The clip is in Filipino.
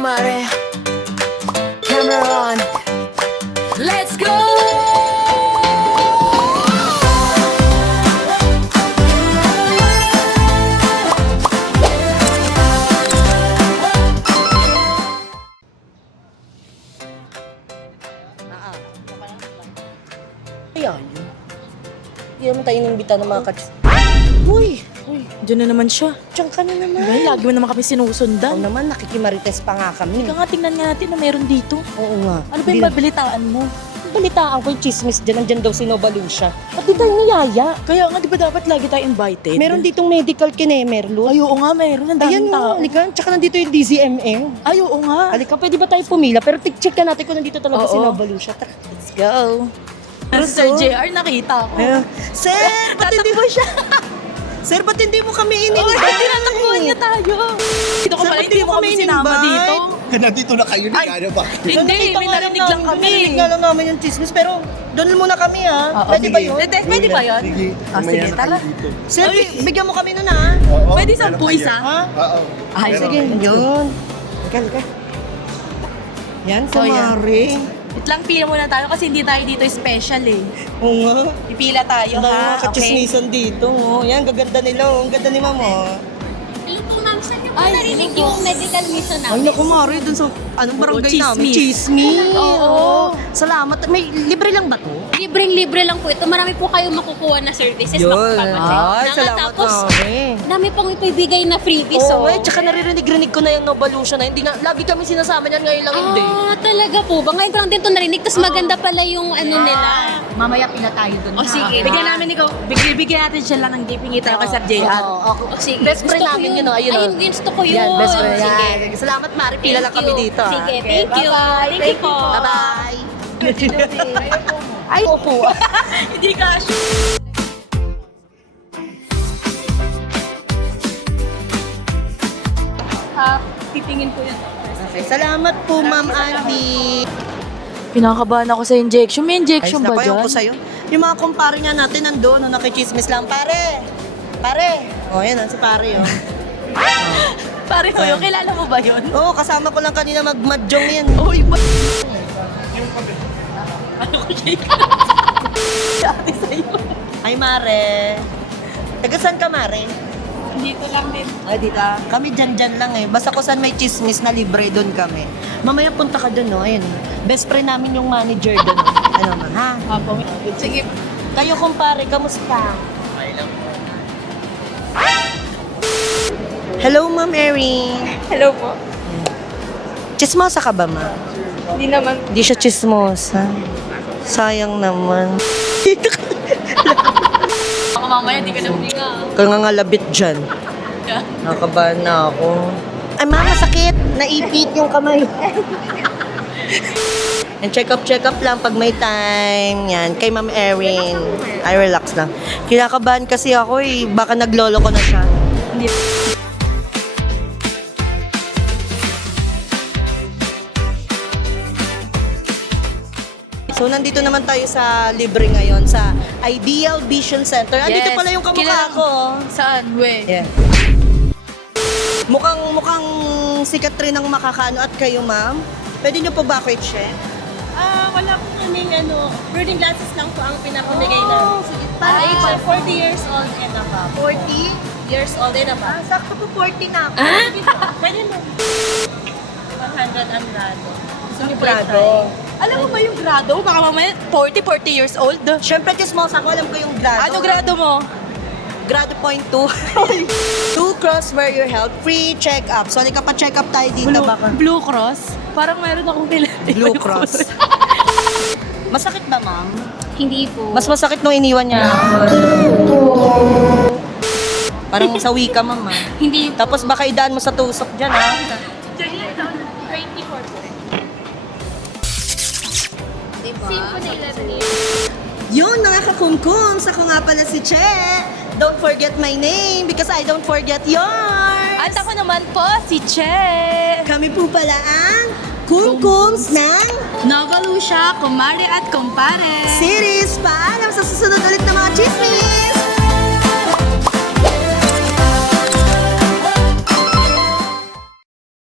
kumare. Camera on. Let's go! Kaya yun. Hindi naman tayo inimbita ng mga kats. Uy! Diyan na naman siya. Diyan ka na naman. Dahil lagi mo naman kami Oo sinusundan. naman, nakikimarites pa nga kami. Ika nga, tingnan nga natin na meron dito. Oo nga. Ano ba yung babalitaan mo? Balitaan ko yung chismis dyan. Nandyan daw si Nova Lucia. Ba't di tayo niyaya? Kaya nga, di ba dapat lagi tayo invited? Meron ditong medical kinemerlo. Ay, oo nga, meron. Ang Ayan daming tao. o, halika. Tsaka nandito yung DZMM. Ay, oo nga. Halika, pwede ba tayo pumila? Pero check ka natin kung nandito talaga si Oo. Nova Lucia. Tara. Let's go. Sir JR, nakita ko. Sir, ba't hindi mo siya? Sir, ba't hindi mo kami Oh, in-invite? tinatakbuhan niya tayo. Dito ko Sir, pala, ba't hindi di mo mo kami kami sinama in-invite? dito. Nandito na kayo, nagano ba? Hindi, may narinig lang kami. Narinig nga lang namin yung chismis, pero doon muna kami ha. Oo, Pwede ba sige. yun? Pwede ba yun? Sige, Ah, sige, mamaya na tara. kayo dito. Sir, bigyan mo kami nun ha. Oo, Pwede meron 10 kayo. isa? Ha? Oo. Ay, Meron Sige, kayo. yun. Halika. Yan, So, yan. kumari. wait lang, pila muna tayo kasi hindi tayo dito special eh. Oo nga. Ipila tayo Ang dami ha, mga okay? kachismisan dito. Oh. Yan, gaganda nila. Oh. Ang ganda ni ma'am. Oh. Hello po ma'am, saan niyo po Ay, narinig yung medical mission Ay, namin? naku, Mari, dun sa anong barangay namin? chismis. Chismis. Oo. Salamat. May libre lang ba to? Libreng-libre lang po ito. Marami po kayong makukuha na services. Ay, Na salamat tapos, Mari. dami pong ipibigay na freebies. Oo, oh. eh, tsaka naririnig-rinig ko na yung Nova Lucia na hindi nga, lagi kami sinasama niyan ngayon lang hindi. Ah, talaga po ba? Ngayon ko lang din ito narinig. Tapos maganda pala yung ano nila. Mamaya pina tayo dun. O sige, bigyan namin ikaw. Bigyan natin siya lang ng giping tayo kay Sir JR. Oo, O sige. Best friend Gusto ko namin yun, oh. Ayun, oh. Ayun, din gusto ko yun. Yan, best friend. Sige. Yan. Salamat, Mari. Pila lang Thank kami you. dito. Sige, ah. thank you. Thank you po. Bye-bye. Ay, opo. Hindi ka titingin ko yun. Okay, salamat po, Ma'am Andy. Pinakabahan ako sa injection. May injection ba Ayos na dyan? ko sa'yo. Yung mga kumpare nga natin nandoon, no, nakichismis lang. Pare! Pare! Oh, yan, si pare, oh. Pare ko yun, kilala mo ba yun? Oo, kasama ko lang kanina magmadjong yan. Uy, ano ko siya? Ate sa'yo. Ay, Mare. Taga saan ka, Mare? Dito lang din. Ay, dito. Kami dyan lang eh. Basta kung saan may chismis na libre, doon kami. Mamaya punta ka doon, no? Ayun. Best friend namin yung manager doon. Ano man, ha? Apo. Sige. Kayo, kumpare, kamusta? Hello, Ma'am Erin. Hello po. Chismosa ka ba, Ma? Hindi naman. Hindi siya chismosa. Sayang naman. Baka mamaya di ka na huminga. Kangangalabit dyan. Nakabahan na ako. Ay, mama, sakit. Naipit yung kamay. And check up lang pag may time. Yan, kay Ma'am Erin. Ay, relax lang. Kinakabahan kasi ako eh. Baka naglolo ko na siya. Hindi. So, nandito naman tayo sa libre ngayon sa Ideal Vision Center. Andito Yes. pala yung kamukha Kilala- ko. Saan? We? Yeah. Mukhang sikat rin ang makakano at kayo, ma'am. Pwede niyo po ba ako i-check? Wala po kaming reading glasses lang po ang pinapamigay na. Para age of 40 years old and above. 40? Years old and above. Sakto po 40 na ako. Pwede mo. 100 ang grado. Sigurado. Alam mo ba yung grado? Baka mamaya 40 years old. Siyempre, chismosa ko, alam ko yung grado. Ano grado mo? Grado point 2. 2 cross where your health free check-up. So, halika pa check-up tayo dito baka. Blue Cross? Parang meron akong kilala. Blue Cross. Masakit ba, ma'am? Hindi po. Mas masakit nung iniwan niya. Parang sa wika, ma'am. ah. Hindi po. Tapos baka idaan mo sa tusok dyan, ha? 24 po. Diba? Same po na 11 years. Yun, nakakakumkum. Sa ko nga pala si Che. Don't forget my name because I don't forget yours. At ako naman po, si Che. Kami po pala ang Kumkums ng Nova Lucia, kumare at kumpare. series. Paalam sa susunod ulit na mga chismis!